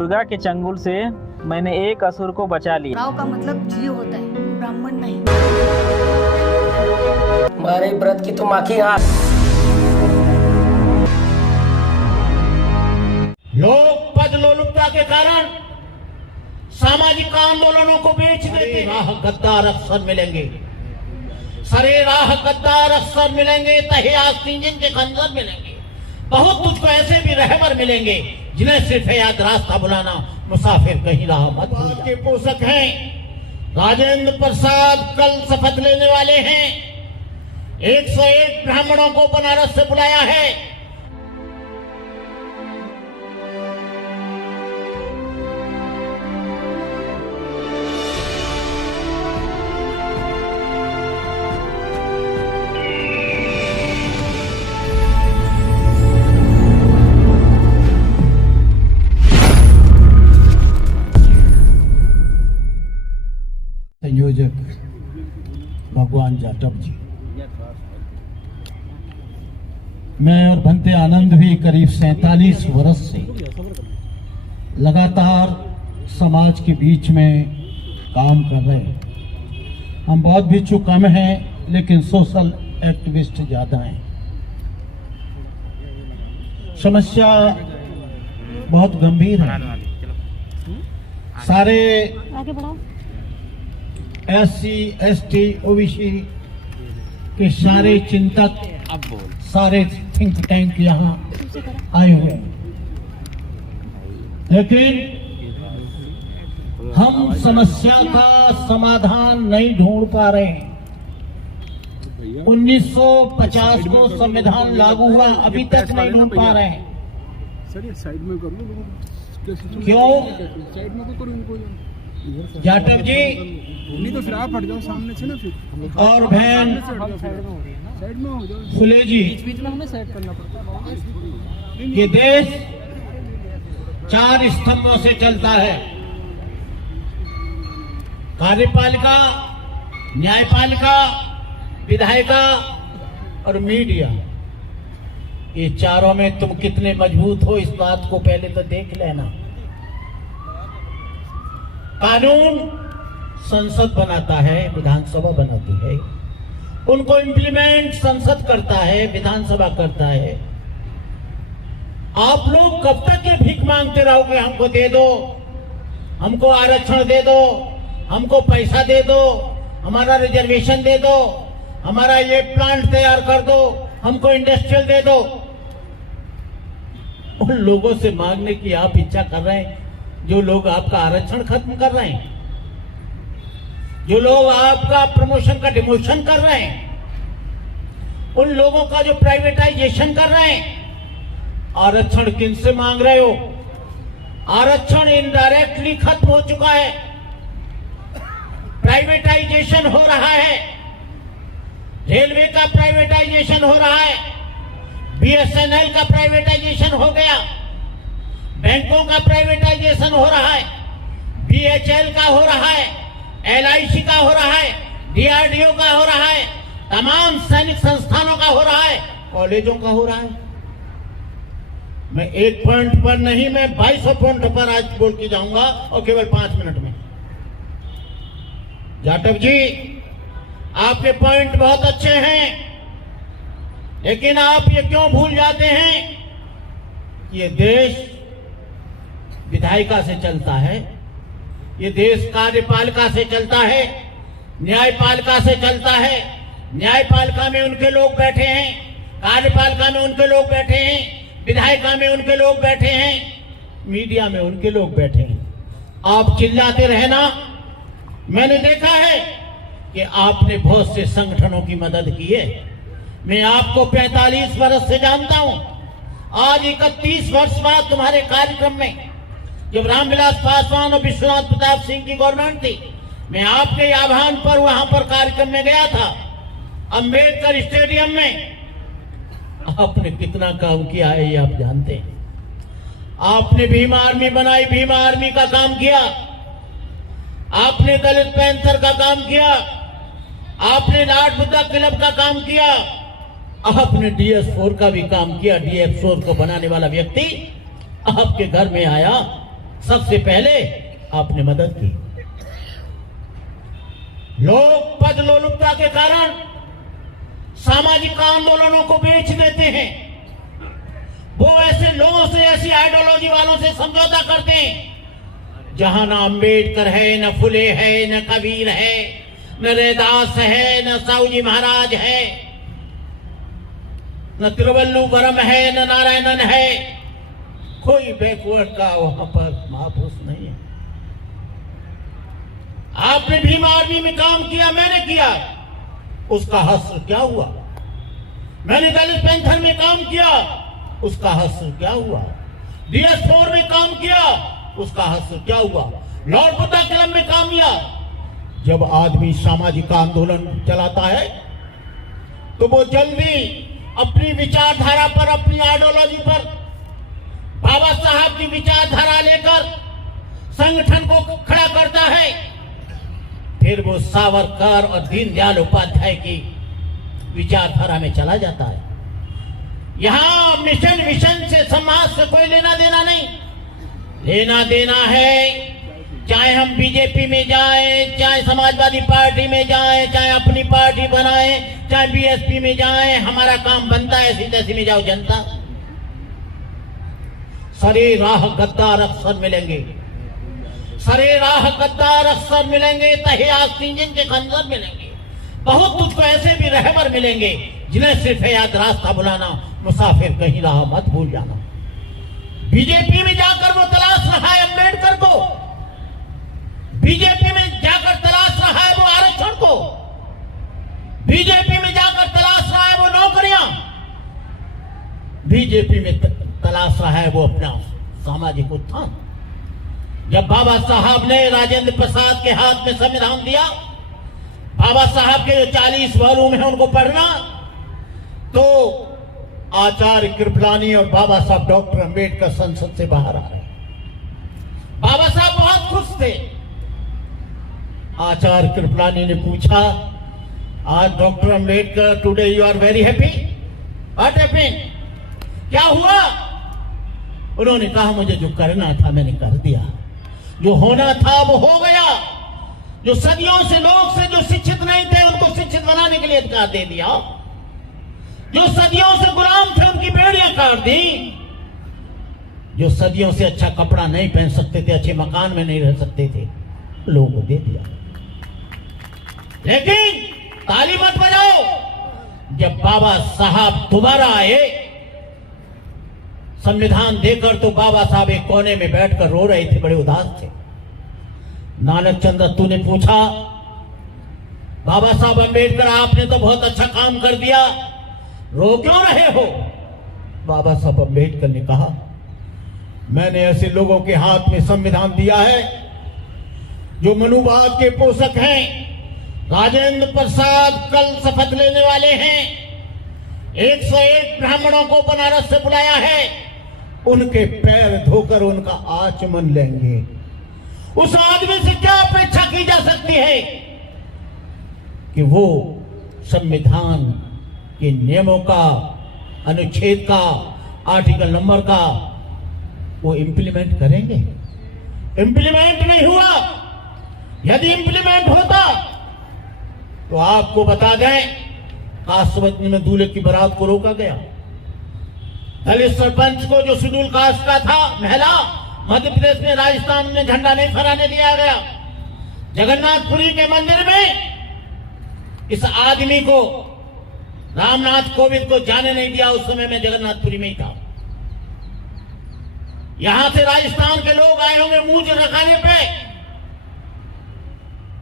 दुर्गा के चंगुल से मैंने एक असुर को बचा लिया। राव का मतलब जीव होता है, ब्राह्मण नहीं। तुम्हारे व्रत की तुम आखी आंख। लोग पद लोलुपता के कारण सामाजिक आंदोलनों को बेच देते। राह गद्दार अफसर मिलेंगे, सरे राह गद्दार अफसर मिलेंगे, तहे आस्तीन के खंजर मिलेंगे। बहुत तुझको ऐसे भी रहबर मिलेंगे जिन्हें सिर्फ याद रास्ता बुलाना, मुसाफिर कहीं राह मत भूल के पोषक हैं। राजेंद्र प्रसाद कल शपथ लेने वाले हैं। 101 ब्राह्मणों को बनारस से बुलाया है। संयोजक भगवान जाटव जी, मैं और भंते आनंद भी करीब 47 वर्ष से लगातार समाज के बीच में काम कर रहे हैं। हम बहुत भी चूक कम हैं, लेकिन सोशल एक्टिविस्ट ज्यादा हैं। समस्या बहुत गंभीर है। सारे SC, ST, OBC के सारे चिंतक, सारे थिंक टैंक यहाँ आए हुए हैं, लेकिन हम समस्या का समाधान नहीं ढूंढ पा रहे हैं। 1950 को संविधान लागू हुआ, अभी तक नहीं ढूंढ पा रहे हैं। क्यों? जाटव जी नहीं तो फिर आप हट जाओ सामने से ना, फिर और बहन साइड में हो जाओ। फुले जी, बीच में हमें सेट करना पड़ता है। ये देश 4 स्तंभों से चलता है: कार्यपालिका, न्यायपालिका, विधायिका और मीडिया। ये चारों में तुम कितने मजबूत हो, इस बात को पहले तो देख लेना। कानून संसद बनाता है, विधानसभा बनाती है। उनको इम्प्लीमेंट संसद करता है, विधानसभा करता है। आप लोग कब तक ये भीख मांगते रहोगे? हमको दे दो, हमको आरक्षण दे दो, हमको पैसा दे दो, हमारा रिजर्वेशन दे दो, हमारा ये प्लांट तैयार कर दो, हमको इंडस्ट्रियल दे दो। उन लोगों से मांगने की आप इच्छा कर रहे हैं जो लोग आपका आरक्षण खत्म कर रहे हैं, जो लोग आपका प्रमोशन का डिमोशन कर रहे हैं, उन लोगों का जो प्राइवेटाइजेशन कर रहे हैं। आरक्षण किन से मांग रहे हो? आरक्षण इनडायरेक्टली खत्म हो चुका है, प्राइवेटाइजेशन हो रहा है। रेलवे का प्राइवेटाइजेशन हो रहा है, BSNL का प्राइवेटाइजेशन हो गया, बैंकों का प्राइवेटाइजेशन हो रहा है, BHL का हो रहा है, LIC का हो रहा है, DRDO का हो रहा है, तमाम सैनिक संस्थानों का हो रहा है, कॉलेजों का हो रहा है। मैं एक पॉइंट पर नहीं, मैं 2200 पॉइंट पर आज बोल के जाऊंगा, और केवल 5 मिनट में। जाटव जी, आपके पॉइंट बहुत अच्छे हैं, लेकिन आप ये क्यों भूल जाते हैं? ये देश विधायिका से चलता है, ये देश कार्यपालिका से चलता है, न्यायपालिका से चलता है। न्यायपालिका में उनके लोग बैठे हैं, कार्यपालिका में उनके लोग बैठे हैं, विधायिका में उनके लोग बैठे हैं, मीडिया में उनके लोग बैठे हैं। आप चिल्लाते रहना। मैंने देखा है कि आपने बहुत से संगठनों की मदद की है। मैं आपको 45 वर्ष से जानता हूं। आज 31 वर्ष बाद तुम्हारे कार्यक्रम में, जब रामविलास पासवान और विश्वनाथ प्रताप सिंह की गवर्नमेंट थी, मैं आपके आह्वान पर वहां पर कार्यक्रम में गया था, अंबेडकर स्टेडियम में। आपने कितना काम किया है ये आप जानते हैं। आपने भीम आर्मी बनाई, भीम आर्मी का काम किया। आपने दलित पैंथर का काम किया, आपने लाड बुद्धा क्लब का काम किया, आपने DS4 का भी काम किया। DS4 को बनाने वाला व्यक्ति आपके घर में आया सबसे पहले आपने मदद की। लोग पद लोलुपता के कारण सामाजिक आंदोलनों को बेच देते हैं। वो ऐसे लोगों से, ऐसी आइडियोलॉजी वालों से समझौता करते हैं जहां ना अम्बेडकर है, न फुले है, न कबीर है, न रैदास है, न साहूजी महाराज है, न तिरुवल्लुवरम है, न नारायणन है। कोई बैकवर्ड का वहां पर महापुरुष नहीं है। आपने भीम आर्मी में काम किया, मैंने किया, उसका हश्र क्या हुआ? मैंने दलित पैंथर में काम किया, उसका हश्र क्या हुआ? DS4 में काम किया, उसका हश्र क्या हुआ? लॉर्ड बुद्धा क्लब में काम किया। जब आदमी सामाजिक आंदोलन चलाता है तो वो जल्दी अपनी विचारधारा पर, अपनी आइडियोलॉजी पर बाबा साहब की विचारधारा लेकर संगठन को खड़ा करता है। फिर वो सावरकर और दीनदयाल उपाध्याय की विचारधारा में चला जाता है। यहां मिशन विशन से, समाज से कोई लेना देना नहीं। लेना देना है, चाहे हम बीजेपी में जाएं, चाहे समाजवादी पार्टी में जाएं, चाहे अपनी पार्टी बनाएं, चाहे बीएसपी में जाएं, हमारा काम बनता है ऐसी तैसी में जाओ जनता। सरे राह गद्दार अक्सर मिलेंगे, सरे राह गद्दार अक्सर मिलेंगे, तहे आस्तीन के खंजर मिलेंगे। बहुत तुझको ऐसे भी रहबर मिलेंगे जिन्हें सिर्फ याद रास्ता बुलाना, मुसाफिर कहीं राह मत भूल जाना। बीजेपी में जाकर वो तलाश रहा है अम्बेडकर को, बीजेपी में जाकर तलाश रहा है वो आरक्षण को, बीजेपी में जाकर तलाश रहा है वो नौकरियां, बीजेपी में तलाश रहा है वो अपना सामाजिक उत्थान। जब बाबा साहब ने राजेंद्र प्रसाद के हाथ में संविधान दिया, बाबा साहब के जो 40 वॉल्यूम है उनको पढ़ना, तो आचार्य कृपलानी और बाबा साहब डॉक्टर अंबेडकर संसद से बाहर आ रहे। बाबा साहब बहुत खुश थे। आचार्य कृपलानी ने पूछा, आज doctor Ambedkar, today you are very happy, what happened, क्या हुआ? उन्होंने कहा, मुझे जो करना था मैंने कर दिया, जो होना था वो हो गया। जो सदियों से लोग से जो शिक्षित नहीं थे उनको शिक्षित बनाने के लिए अधिकार दे दिया, जो सदियों से गुलाम थे उनकी बेड़ियां काट दी, जो सदियों से अच्छा कपड़ा नहीं पहन सकते थे, अच्छे मकान में नहीं रह सकते थे, लोगों को दे दिया। लेकिन ताली मत बजाओ, जब बाबा साहब दोबारा आए संविधान देकर, तो बाबा साहब एक कोने में बैठकर रो रहे थे, बड़े उदास थे। नानक चंद्र दत्तू ने पूछा, बाबा साहब अंबेडकर, आपने तो बहुत अच्छा काम कर दिया, रो क्यों रहे हो? बाबा साहब अंबेडकर ने कहा, मैंने ऐसे लोगों के हाथ में संविधान दिया है जो मनुवाद के पोषक हैं। राजेंद्र प्रसाद कल शपथ लेने वाले हैं, 101 ब्राह्मणों को बनारस से बुलाया है, उनके पैर धोकर उनका आचमन लेंगे। उस आदमी से क्या अपेक्षा की जा सकती है कि वो संविधान के नियमों का, अनुच्छेद का, आर्टिकल नंबर का वो इंप्लीमेंट करेंगे? इंप्लीमेंट नहीं हुआ। यदि इंप्लीमेंट होता तो आपको बता दें, कासवती में दूल्हे की बारात को रोका गया। दलित सरपंच को, जो शेड्यूल कास्ट का था, महिला, मध्य प्रदेश में, राजस्थान में झंडा नहीं फहराने दिया गया। जगन्नाथपुरी के मंदिर में इस आदमी को, रामनाथ कोविंद को जाने नहीं दिया। उस समय मैं जगन्नाथपुरी में ही था। यहां से राजस्थान के लोग आए होंगे मुंह रखाने पे।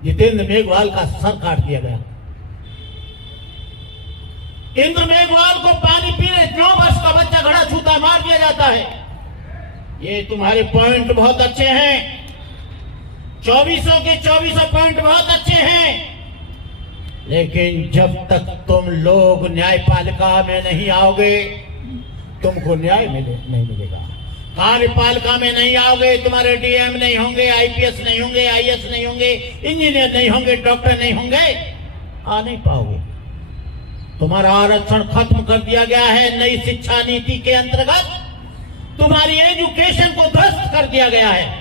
जितेंद्र मेघवाल का सर काट दिया गया। इंद्र मेघवाल को पानी पीने 9 वर्ष का बच्चा घड़ा छूता मार दिया जाता है। ये तुम्हारे पॉइंट बहुत अच्छे हैं, 2400 के 2400 पॉइंट बहुत अच्छे हैं, लेकिन जब तक तुम लोग न्यायपालिका में नहीं आओगे तुमको न्याय नहीं मिलेगा। कार्यपालिका में नहीं आओगे, तुम्हारे डीएम नहीं होंगे, आईपीएस नहीं होंगे, आईएएस नहीं होंगे, इंजीनियर नहीं होंगे, डॉक्टर नहीं होंगे, आ नहीं पाओगे। तुम्हारा आरक्षण खत्म कर दिया गया है। नई शिक्षा नीति के अंतर्गत तुम्हारी एजुकेशन को ध्वस्त कर दिया गया है।